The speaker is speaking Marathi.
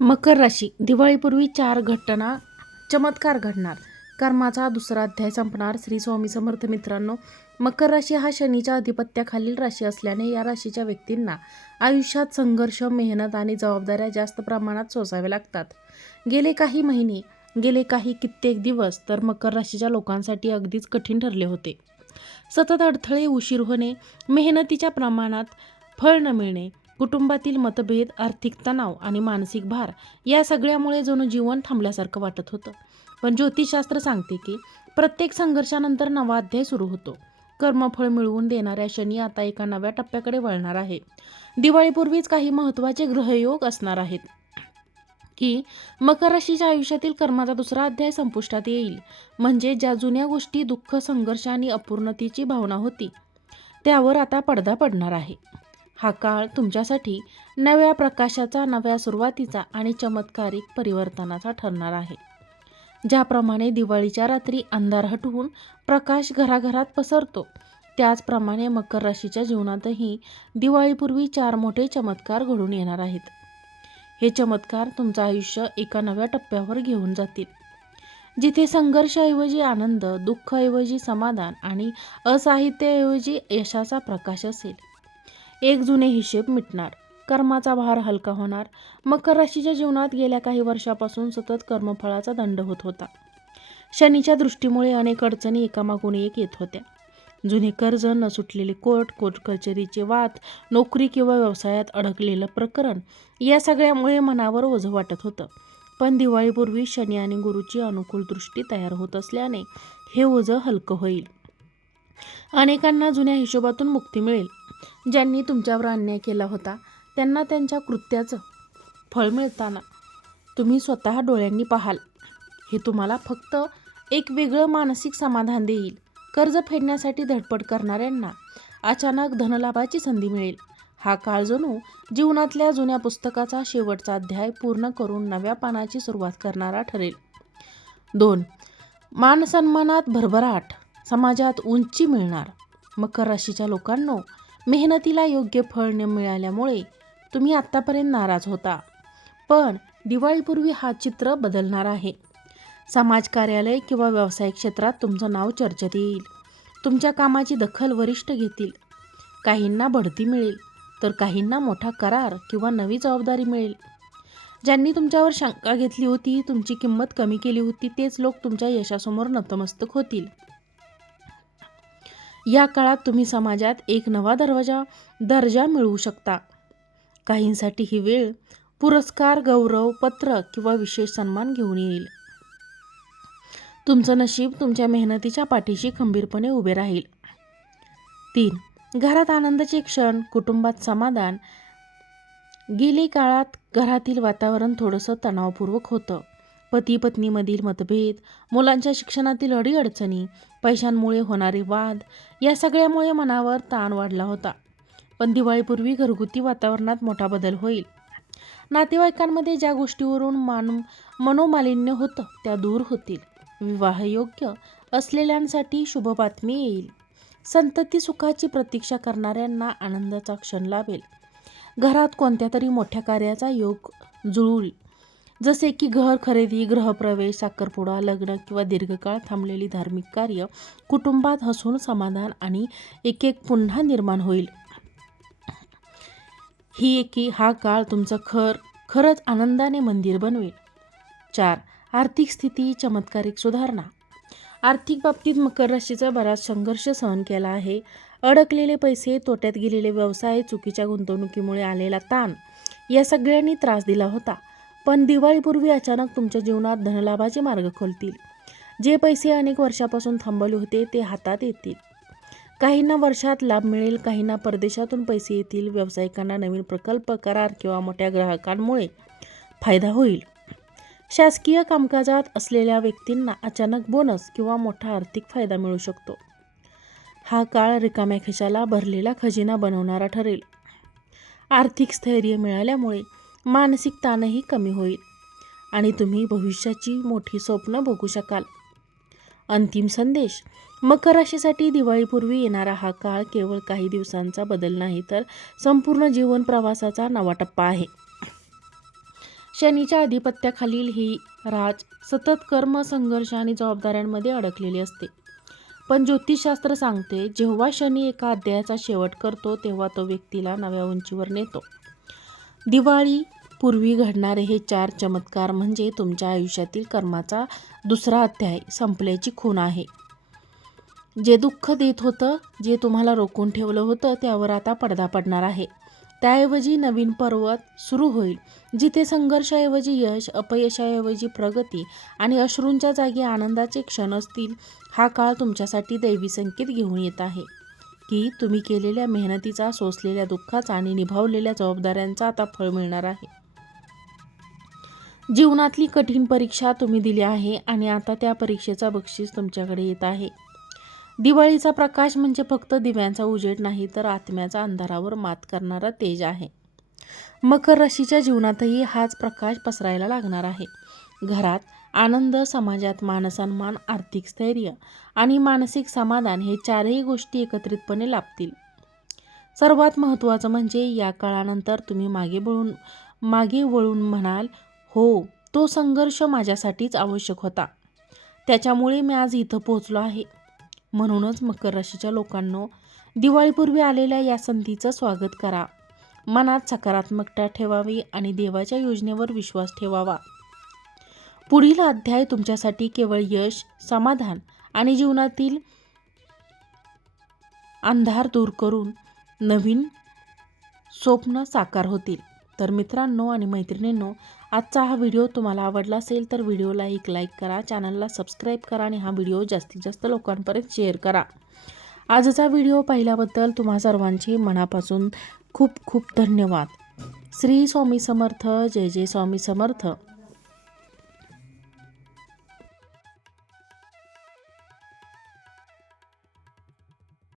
मकर राशी. दिवाळीपूर्वी चार घटना चमत्कार घडणार. कर्माचा दुसरा अध्याय संपणार. श्री स्वामी समर्थ मित्रांनो मकर राशी हा शनीच्या अधिपत्याखालील राशी असल्याने या राशीच्या व्यक्तींना आयुष्यात संघर्ष मेहनत आणि जबाबदाऱ्या जास्त प्रमाणात सोसाव्या लागतात. गेले काही महिने गेले काही कित्येक दिवस तर मकर राशीच्या लोकांसाठी अगदीच कठीण ठरले होते. सतत अडथळे उशीर होणे मेहनतीच्या प्रमाणात फळ न मिळणे कुटुंबातील मतभेद आर्थिक तणाव आणि मानसिक भार या सगळ्यामुळे जणू जीवन थांबल्यासारखं वाटत होतं. पण ज्योतिषशास्त्र सांगते की प्रत्येक संघर्षानंतर नवा अध्याय सुरू होतो. कर्मफळ मिळवून देणाऱ्या शनी आता एका नव्या टप्प्याकडे वळणार आहे. दिवाळीपूर्वीच काही महत्त्वाचे ग्रहयोग असणार आहेत. की मकर राशीच्या आयुष्यातील कर्माचा दुसरा अध्याय संपुष्टात येईल. म्हणजे ज्या जुन्या गोष्टी दुःख संघर्ष आणि अपूर्णतेची भावना होती त्यावर आता पडदा पडणार आहे. हा काळ तुमच्यासाठी नव्या प्रकाशाचा नव्या सुरुवातीचा आणि चमत्कारिक परिवर्तनाचा ठरणार आहे. ज्याप्रमाणे दिवाळीच्या रात्री अंधार हटवून प्रकाश घराघरात पसरतो त्याचप्रमाणे मकर राशीच्या जीवनातही दिवाळीपूर्वी चार मोठे चमत्कार घडून येणार आहेत. हे चमत्कार तुमचं आयुष्य एका नव्या टप्प्यावर घेऊन जातील. जिथे संघर्षाऐवजी आनंद दुःखऐवजी समाधान आणि असाहित्याऐवजी यशाचा प्रकाश असेल एक जुने हिशेब मिटणार. कर्माचा भार हलका होणार. मकर राशीच्या जीवनात गेल्या काही वर्षापासून सतत कर्मफळाचा दंड होत होता. शनीच्या दृष्टीमुळे अनेक अडचणी एकामागून एक येत होत्या. जुने कर्ज न सुटलेले कोर्ट कोर्ट कचेरीचे वाद नोकरी किंवा व्यवसायात अडकलेलं प्रकरण या सगळ्यामुळे मनावर ओझं वाटत होतं. पण दिवाळीपूर्वी शनी आणि गुरुची अनुकूल दृष्टी तयार होत असल्याने हे ओझं हलकं होईल. अनेकांना जुन्या हिशोबातून मुक्ती मिळेल. ज्यांनी तुमच्यावर अन्याय केला होता त्यांना त्यांच्या कृत्याचं फळ मिळताना तुम्ही स्वतः डोळ्यांनी पाहाल. हे तुम्हाला फक्त एक वेगळं मानसिक समाधान देईल. कर्ज फेडण्यासाठी धडपड करणाऱ्यांना अचानक धनलाभाची संधी मिळेल. हा काळ जणू जीवनातल्या जुन्या पुस्तकाचा शेवटचा अध्याय पूर्ण करून नव्या पानाची सुरुवात करणारा ठरेल. दोन. मानसन्मानात भरभराट. समाजात उंची मिळणार. मकर राशीच्या लोकांनो मेहनतीला योग्य फळ न मिळाल्यामुळे तुम्ही आत्तापर्यंत नाराज होता. पण दिवाळीपूर्वी हा चित्र बदलणार आहे. समाज कार्यालय किंवा व्यावसायिक क्षेत्रात तुमचं नाव चर्चेत येईल. तुमच्या कामाची दखल वरिष्ठ घेतील. काहींना बढती मिळेल तर काहींना मोठा करार किंवा नवी जबाबदारी मिळेल. ज्यांनी तुमच्यावर शंका घेतली होती तुमची किंमत कमी केली होती तेच लोक तुमच्या यशासमोर नतमस्तक होतील. या काळात तुम्ही समाजात एक नवा दरवाजा दर्जा मिळवू शकता. काहींसाठी ही वेळ पुरस्कार गौरव पत्र किंवा विशेष सन्मान घेऊन येईल. तुमचं नशीब तुमच्या मेहनतीच्या पाठीशी खंबीरपणे उभे राहील. तीन. घरात आनंदाचे क्षण कुटुंबात समाधान. गेली काळात घरातील वातावरण थोडंसं तणावपूर्वक होतं. पती पत्नीमधील मतभेद मुलांच्या शिक्षणातील अडीअडचणी पैशांमुळे होणारे वाद या सगळ्यामुळे मनावर ताण वाढला होता. पण दिवाळीपूर्वी घरगुती वातावरणात मोठा बदल होईल. नातेवाईकांमध्ये ज्या गोष्टीवरून मान मनोमालिन्य होतं त्या दूर होतील. विवाहयोग्य असलेल्यांसाठी शुभ बातमी येईल. संतती सुखाची प्रतीक्षा करणाऱ्यांना आनंदाचा क्षण लाभेल. घरात कोणत्या तरी मोठ्या कार्याचा योग जुळूल. जसे की घर खरेदी गृहप्रवेश साखरपुडा लग्न किंवा दीर्घकाळ थांबलेली धार्मिक कार्य कुटुंबात हसून समाधान आणि एक एक पुन्हा निर्माण होईल. ही एकी हा काळ तुमचं खर खरंच आनंदाने मंदिर बनवेल. चार आर्थिक स्थिती चमत्कारिक सुधारणा. आर्थिक बाबतीत मकर राशीचा बराच संघर्ष सहन केला आहे. अडकलेले पैसे तोट्यात गेलेले व्यवसाय चुकीच्या गुंतवणुकीमुळे आलेला ताण या सगळ्यांनी त्रास दिला होता. पण दिवाळीपूर्वी अचानक तुमच्या जीवनात धनलाभाचे मार्ग खोलतील. जे पैसे अनेक वर्षापासून थांबवले होते ते हातात येतील. काहींना वर्षात लाभ मिळेल काहींना परदेशातून पैसे येतील. व्यावसायिकांना नवीन प्रकल्प करार किंवा मोठ्या ग्राहकांमुळे फायदा होईल. शासकीय कामकाजात असलेल्या व्यक्तींना अचानक बोनस किंवा मोठा आर्थिक फायदा मिळू शकतो. हा काळ रिकाम्या खिशाला भरलेला खजिना बनवणारा ठरेल. आर्थिक स्थैर्य मिळाल्यामुळे मानसिक ताणही कमी होईल आणि तुम्ही भविष्याची मोठी स्वप्न बघू शकाल. अंतिम संदेश मकर राशीसाठी दिवाळीपूर्वी येणारा हा काळ केवळ काही दिवसांचा बदल नाही तर संपूर्ण जीवन प्रवासाचा नवा टप्पा आहे. शनीच्या आधिपत्याखालील ही राज सतत कर्म संघर्ष आणि जबाबदाऱ्यांमध्ये अडकलेली असते. पण ज्योतिषशास्त्र सांगते जेव्हा शनी एका अध्यायाचा शेवट करतो तेव्हा तो व्यक्तीला नव्या उंचीवर नेतो. दिवाळी पूर्वी घडणारे हे चार चमत्कार म्हणजे तुमच्या आयुष्यातील कर्माचा दुसरा अध्याय संपल्याची खूण आहे. जे दुःख देत होतं जे तुम्हाला रोखून ठेवलं होतं त्यावर आता पडदा पडणार आहे. त्याऐवजी नवीन पर्वत सुरू होईल जिथे संघर्षाऐवजी यश अपयशाऐवजी प्रगती आणि अश्रूंच्या जागी आनंदाचे क्षण असतील हा काळ तुमच्यासाठी दैवी संकेत घेऊन येत आहे. की तुम्ही केलेल्या मेहनतीचा सोसलेल्या दुःखाचा आणि निभावलेल्या जबाबदाऱ्यांचा आता फळ मिळणार आहे. जीवनातली कठीण परीक्षा तुम्ही दिली आहे आणि आता त्या परीक्षेचा बक्षीस तुमच्याकडे येत आहे. दिवाळीचा प्रकाश म्हणजे फक्त दिव्यांचा उजेड नाही तर आत्म्याचा अंधारावर मात करणारा तेज आहे. मकर राशीच्या जीवनातही हाच प्रकाश पसरायला लागणार आहे. घरात आनंद समाजात मानसन्मान आर्थिक स्थैर्य आणि मानसिक समाधान हे चारही गोष्टी एकत्रितपणे लाभतील. सर्वात महत्त्वाचं म्हणजे या काळानंतर तुम्ही मागे वळून मागे वळून म्हणाल हो तो संघर्ष माझ्यासाठीच आवश्यक होता. त्याच्यामुळे मी आज इथं पोहोचलो आहे. म्हणूनच मकर राशीच्या लोकांनो दिवाळीपूर्वी आलेल्या या संधीचं स्वागत करा. मनात सकारात्मकता ठेवावी आणि देवाच्या योजनेवर विश्वास ठेवावा. पुढील अध्याय तुमच्यासाठी केवळ यश समाधान आणि जीवनातील अंधार दूर करून नवीन स्वप्न साकार होतील. तर मित्रांनो आणि मैत्रिणींनो आजचा हा व्हिडिओ तुम्हाला आवडला असेल तर व्हिडिओला एक लाईक करा चॅनलला सबस्क्राईब करा आणि हा व्हिडिओ जास्तीत जास्त लोकांपर्यंत शेअर करा. आजचा व्हिडिओ पाहिल्याबद्दल तुम्हा सर्वांची मनापासून खूप खूप धन्यवाद. श्री स्वामी समर्थ जय जय स्वामी समर्थ.